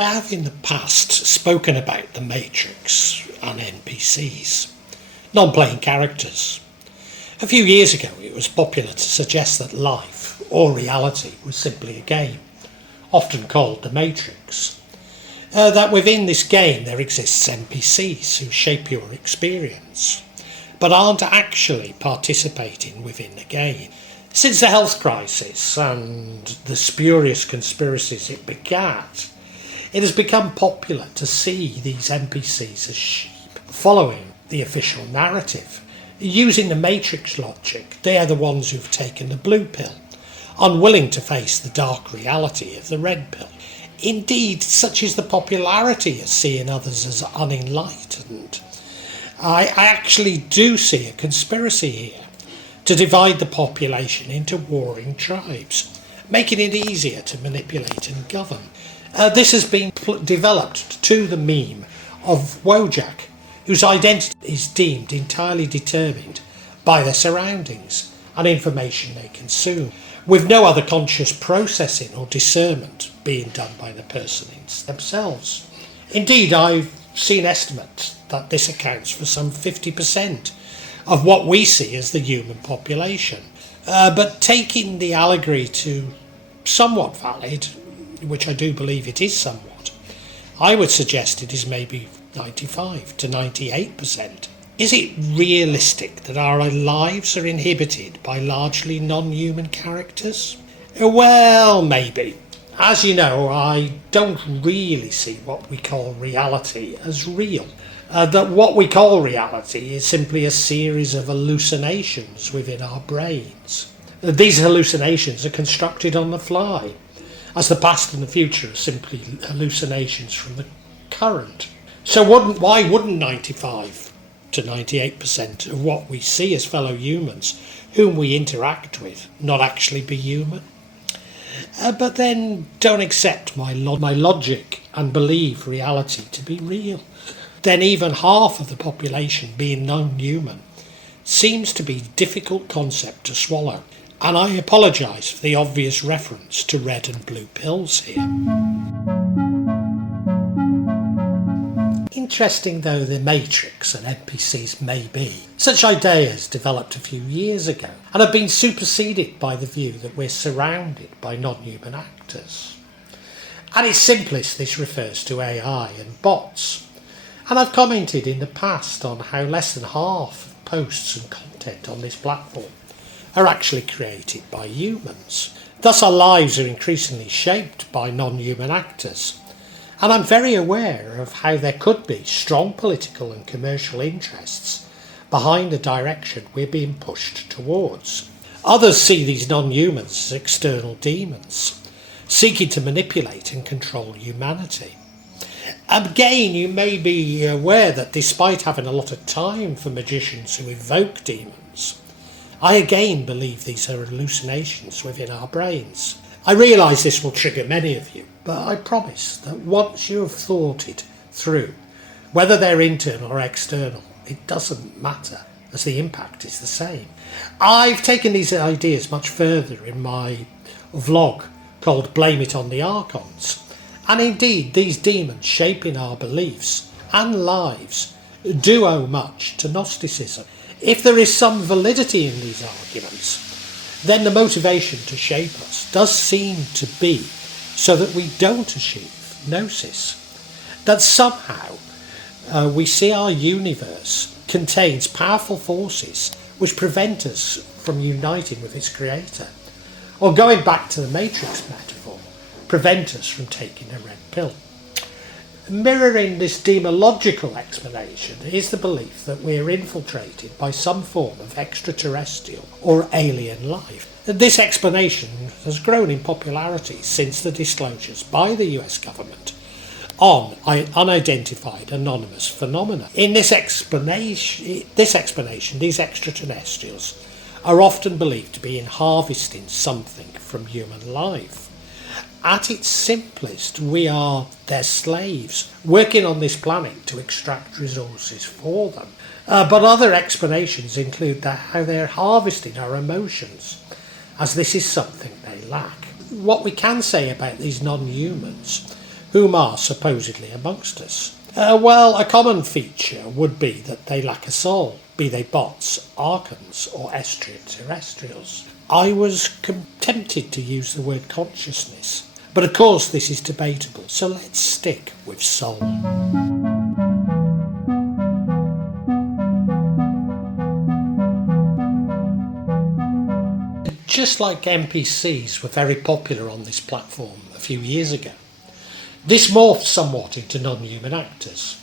I have in the past spoken about the Matrix and NPCs, non-playing characters. A few years ago it was popular to suggest that life, or reality, was simply a game, often called the Matrix. That within this game there exists NPCs who shape your experience, but aren't actually participating within the game. Since the health crisis and the spurious conspiracies it begat, it has become popular to see these NPCs as sheep, following the official narrative. Using the Matrix logic, they are the ones who've taken the blue pill, unwilling to face the dark reality of the red pill. Indeed, such is the popularity of seeing others as unenlightened. I actually do see a conspiracy here to divide the population into warring tribes, making it easier to manipulate and govern. This has been developed to the meme of Wojak, whose identity is deemed entirely determined by their surroundings and information they consume, with no other conscious processing or discernment being done by the person themselves. Indeed, I've seen estimates that this accounts for some 50% of what we see as the human population. But taking the allegory to somewhat valid, which I do believe it is somewhat, I would suggest it is maybe 95 to 98%. Is it realistic that our lives are inhibited by largely non-human characters? Well, maybe. As you know, I don't really see what we call reality as real. That what we call reality is simply a series of hallucinations within our brains. These hallucinations are constructed on the fly, as the past and the future are simply hallucinations from the current. So why wouldn't 95 to 98% of what we see as fellow humans, whom we interact with, not actually be human? But then don't accept my logic and believe reality to be real. Then even half of the population being non-human seems to be a difficult concept to swallow. And I apologise for the obvious reference to red and blue pills here. Interesting though the Matrix and NPCs may be, such ideas developed a few years ago and have been superseded by the view that we're surrounded by non-human actors. At its simplest, this refers to AI and bots. And I've commented in the past on how less than half of posts and content on this platform are actually created by humans. Thus our lives are increasingly shaped by non-human actors. And I'm very aware of how there could be strong political and commercial interests behind the direction we're being pushed towards. Others see these non-humans as external demons, seeking to manipulate and control humanity. Again, you may be aware that despite having a lot of time for magicians who evoke demons, I again believe these are hallucinations within our brains. I realise this will trigger many of you, but I promise that once you have thought it through, whether they're internal or external, it doesn't matter, as the impact is the same. I've taken these ideas much further in my vlog called Blame It on the Archons. And indeed, these demons shaping our beliefs and lives do owe much to Gnosticism. If there is some validity in these arguments, then the motivation to shape us does seem to be so that we don't achieve gnosis. That somehow we see our universe contains powerful forces which prevent us from uniting with its creator. Or going back to the Matrix metaphor, prevent us from taking a red pill. Mirroring this demological explanation is the belief that we are infiltrated by some form of extraterrestrial or alien life. This explanation has grown in popularity since the disclosures by the US government on unidentified anonymous phenomena. In this explanation, these extraterrestrials are often believed to be harvesting something from human life. At its simplest, we are their slaves, working on this planet to extract resources for them. But other explanations include how they're harvesting our emotions, as this is something they lack. What we can say about these non-humans whom are supposedly amongst us? Well, a common feature would be that they lack a soul, be they bots, archons, or extraterrestrials. I was tempted to use the word consciousness, but of course this is debatable, so let's stick with soul. Just like NPCs were very popular on this platform a few years ago, this morphed somewhat into non-human actors.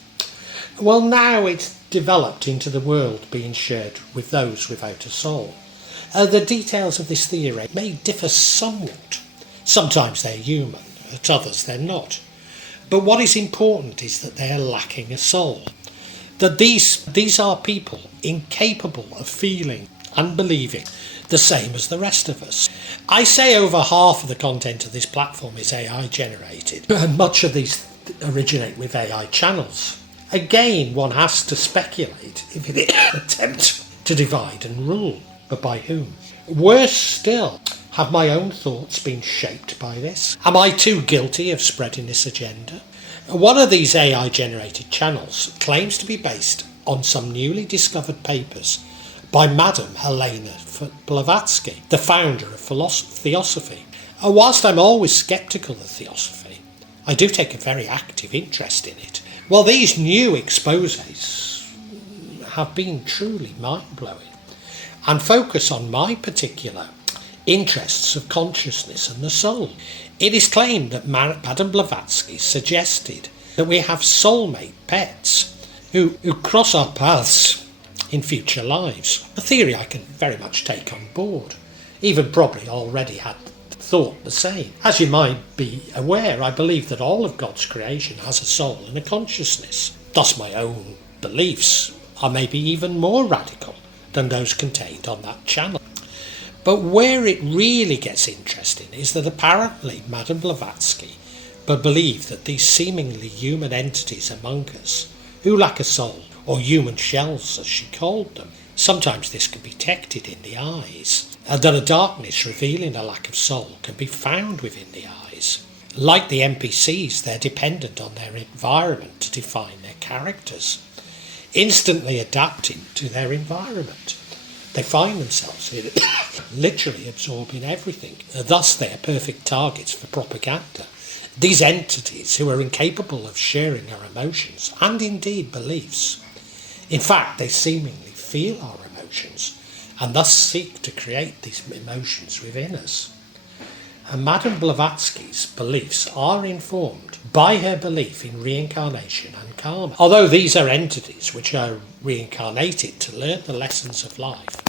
Well, now it's developed into the world being shared with those without a soul. The details of this theory may differ somewhat. Sometimes they're human, at others they're not. But what is important is that they are lacking a soul. That these are people incapable of feeling and believing the same as the rest of us. I say over half of the content of this platform is AI generated, and much of these originate with AI channels. Again, one has to speculate if it attempt to divide and rule, but by whom? Worse still, have my own thoughts been shaped by this? Am I too guilty of spreading this agenda? One of these AI generated channels claims to be based on some newly discovered papers by Madame Blavatsky, the founder of Theosophy. Whilst I'm always sceptical of Theosophy, I do take a very active interest in it. Well, these new exposés have been truly mind-blowing and focus on my particular interests of consciousness and the soul. It is claimed that Madame Blavatsky suggested that we have soulmate pets who cross our paths in future lives. A theory I can very much take on board, even probably already had thought the same. As you might be aware, I believe that all of God's creation has a soul and a consciousness. Thus my own beliefs are maybe even more radical than those contained on that channel. But where it really gets interesting is that apparently Madame Blavatsky believed that these seemingly human entities among us, who lack a soul, or human shells as she called them, sometimes this can be detected in the eyes, and that a darkness revealing a lack of soul can be found within the eyes. Like the NPCs, they're dependent on their environment to define their characters, instantly adapting to their environment. They find themselves literally absorbing everything. Thus they are perfect targets for propaganda. These entities who are incapable of sharing our emotions and indeed beliefs. In fact, they seemingly feel our emotions and thus seek to create these emotions within us. And Madame Blavatsky's beliefs are informed by her belief in reincarnation and karma. Although these are entities which are reincarnated to learn the lessons of life,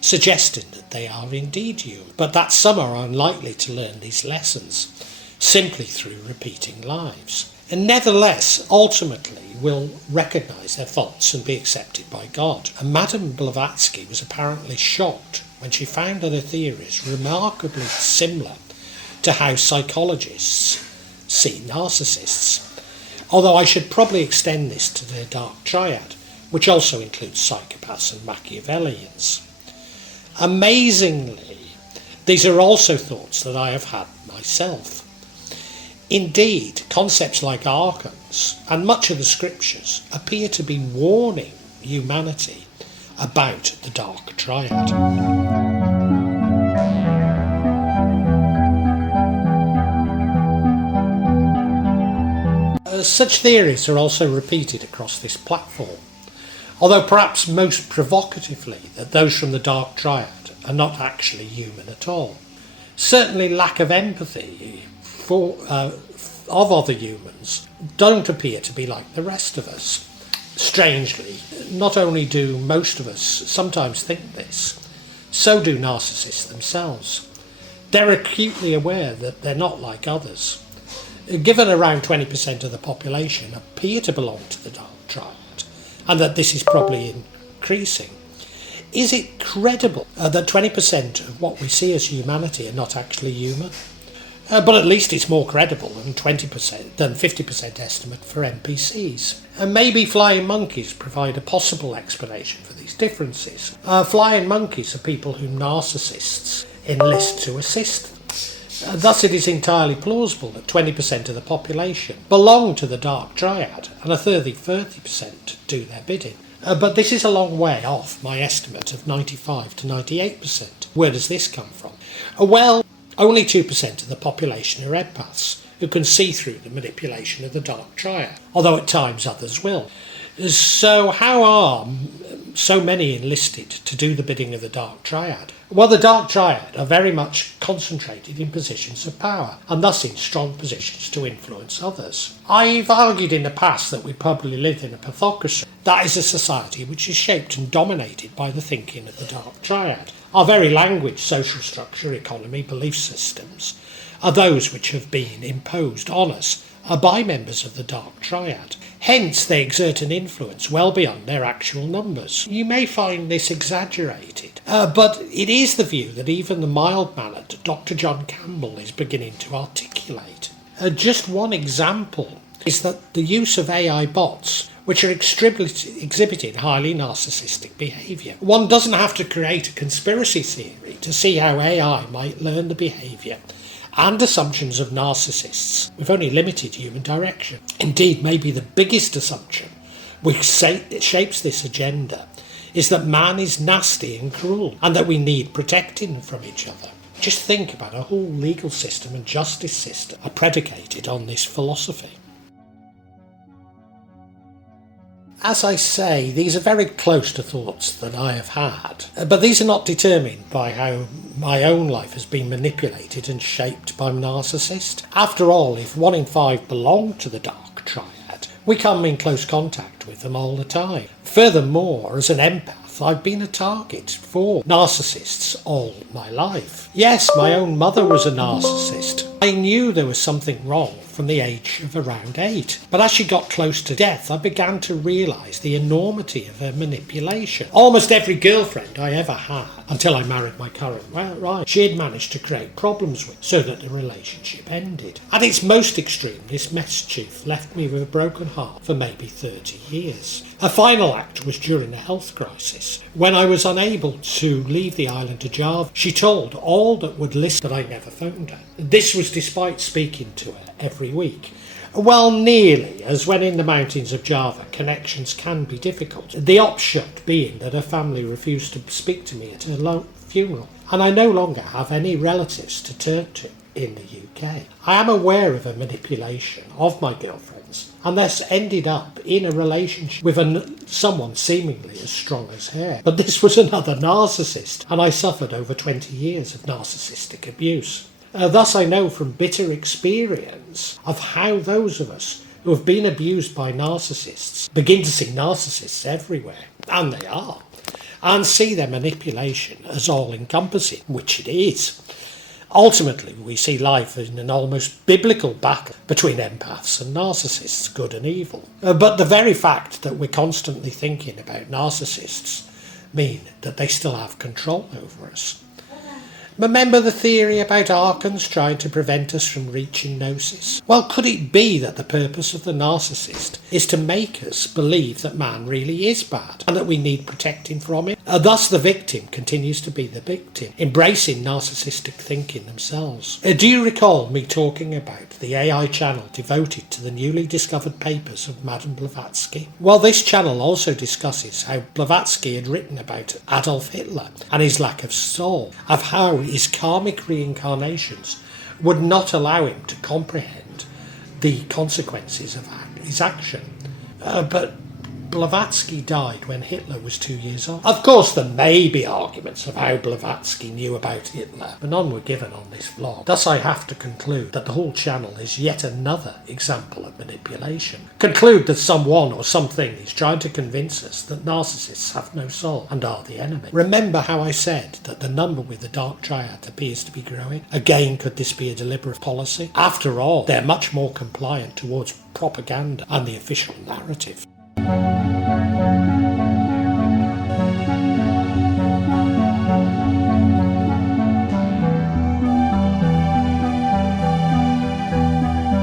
suggesting that they are indeed human, but that some are unlikely to learn these lessons simply through repeating lives. And nevertheless, ultimately will recognise their faults and be accepted by God. And Madame Blavatsky was apparently shocked when she found that her theories remarkably similar to how psychologists see narcissists. Although I should probably extend this to the dark triad, which also includes psychopaths and Machiavellians. Amazingly, these are also thoughts that I have had myself. Indeed, concepts like archons and much of the scriptures appear to be warning humanity about the dark triad. Such theories are also repeated across this platform, although perhaps most provocatively that those from the dark triad are not actually human at all. Certainly lack of empathy of other humans don't appear to be like the rest of us. Strangely, not only do most of us sometimes think this, so do narcissists themselves. They're acutely aware that they're not like others. Given around 20% of the population appear to belong to the dark triad, and that this is probably increasing, is it credible that 20% of what we see as humanity are not actually human? But at least it's more credible than 50% estimate for NPCs. And maybe flying monkeys provide a possible explanation for these differences. Flying monkeys are people whom narcissists enlist to assist them. Thus it is entirely plausible that 20% of the population belong to the Dark Triad and a 30% do their bidding. But this is a long way off my estimate of 95 to 98%. Where does this come from? Well, only 2% of the population are empaths who can see through the manipulation of the Dark Triad, although at times others will. So how are so many enlisted to do the bidding of the Dark Triad? Well, the Dark Triad are very much concentrated in positions of power, and thus in strong positions to influence others. I've argued in the past that we probably live in a pathocracy. That is a society which is shaped and dominated by the thinking of the Dark Triad. Our very language, social structure, economy, belief systems are those which have been imposed on us by members of the Dark Triad. Hence, they exert an influence well beyond their actual numbers. You may find this exaggerated, but it is the view that even the mild-mannered Dr. John Campbell is beginning to articulate. Just one example is that the use of AI bots, which are exhibiting highly narcissistic behaviour. One doesn't have to create a conspiracy theory to see how AI might learn the behaviour and assumptions of narcissists with only limited human direction. Indeed, maybe the biggest assumption which shapes this agenda is that man is nasty and cruel and that we need protecting from each other. Just think about a whole legal system and justice system are predicated on this philosophy. As I say, these are very close to thoughts that I have had, but these are not determined by how my own life has been manipulated and shaped by narcissists. After all, if 1 in 5 belong to the Dark Triad, we come in close contact with them all the time. Furthermore, as an empath, I've been a target for narcissists all my life. Yes, my own mother was a narcissist. I knew there was something wrong from the age of around 8. But as she got close to death, I began to realise the enormity of her manipulation. Almost every girlfriend I ever had, until I married my current wife, she had managed to create problems with, so that the relationship ended. At its most extreme, this mischief left me with a broken heart for maybe 30 years. Her final act was during a health crisis. When I was unable to leave the island of Java, she told all that would listen that I never phoned her. This was despite speaking to her every week. Well, nearly, as when in the mountains of Java connections can be difficult. The upshot being that her family refused to speak to me at her funeral, and I no longer have any relatives to turn to in the UK. I am aware of a manipulation of my girlfriends, and thus ended up in a relationship with someone seemingly as strong as her. But this was another narcissist, and I suffered over 20 years of narcissistic abuse. Thus I know from bitter experience of how those of us who have been abused by narcissists begin to see narcissists everywhere, and they are, and see their manipulation as all-encompassing, which it is. Ultimately, we see life in an almost biblical battle between empaths and narcissists, good and evil. But the very fact that we're constantly thinking about narcissists mean that they still have control over us. Remember the theory about archons trying to prevent us from reaching gnosis? Well, could it be that the purpose of the narcissist is to make us believe that man really is bad and that we need protecting from him? Thus the victim continues to be the victim, embracing narcissistic thinking themselves. Do you recall me talking about the AI channel devoted to the newly discovered papers of Madame Blavatsky? Well, this channel also discusses how Blavatsky had written about Adolf Hitler and his lack of soul, of how his karmic reincarnations would not allow him to comprehend the consequences of his action. But Blavatsky died when Hitler was 2 years old. Of course, there may be arguments of how Blavatsky knew about Hitler, but none were given on this vlog. Thus, I have to conclude that the whole channel is yet another example of manipulation. Conclude that someone or something is trying to convince us that narcissists have no soul and are the enemy. Remember how I said that the number with the Dark Triad appears to be growing? Again, could this be a deliberate policy? After all, they're much more compliant towards propaganda and the official narrative.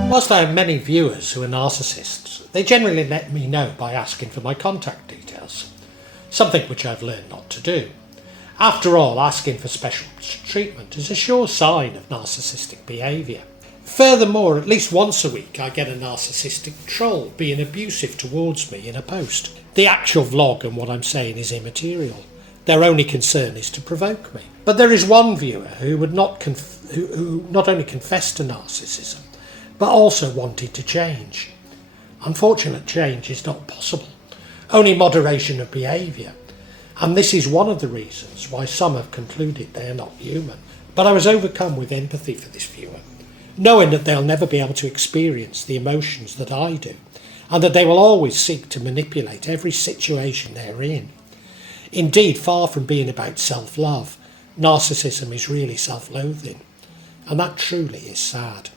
Whilst I have many viewers who are narcissists, they generally let me know by asking for my contact details, something which I've learned not to do. After all, asking for special treatment is a sure sign of narcissistic behaviour. Furthermore, at least once a week I get a narcissistic troll being abusive towards me in a post. The actual vlog and what I'm saying is immaterial. Their only concern is to provoke me. But there is one viewer who would who not only confessed to narcissism, but also wanted to change. Unfortunate change is not possible, only moderation of behaviour. And this is one of the reasons why some have concluded they are not human. But I was overcome with empathy for this viewer, knowing that they'll never be able to experience the emotions that I do, and that they will always seek to manipulate every situation they're in. Indeed, far from being about self-love, narcissism is really self-loathing, and that truly is sad.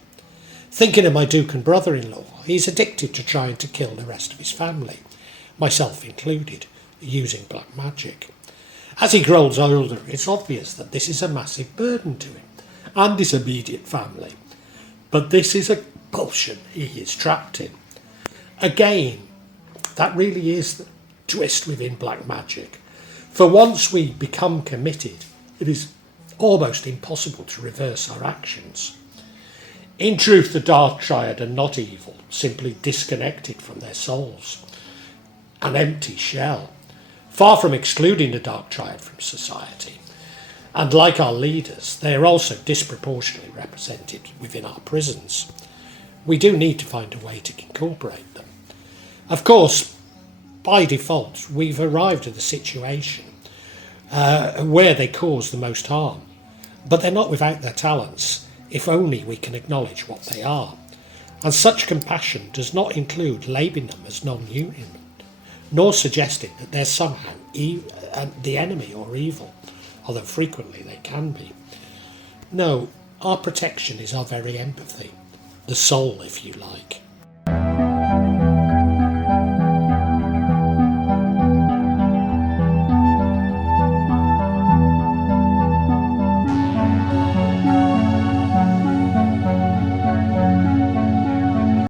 Thinking of my Duke and brother-in-law, he's addicted to trying to kill the rest of his family, myself included, using black magic. As he grows older, it's obvious that this is a massive burden to him and his immediate family. But this is a compulsion he is trapped in. Again, that really is the twist within black magic. For once we become committed, it is almost impossible to reverse our actions. In truth, the Dark Triad are not evil, simply disconnected from their souls. An empty shell. Far from excluding the Dark Triad from society. And like our leaders, they are also disproportionately represented within our prisons. We do need to find a way to incorporate them. Of course, by default, we've arrived at the situation where they cause the most harm. But they're not without their talents, if only we can acknowledge what they are. And such compassion does not include labelling them as non-human, nor suggesting that they're somehow the enemy or evil, although frequently they can be. No, our protection is our very empathy, the soul if you like.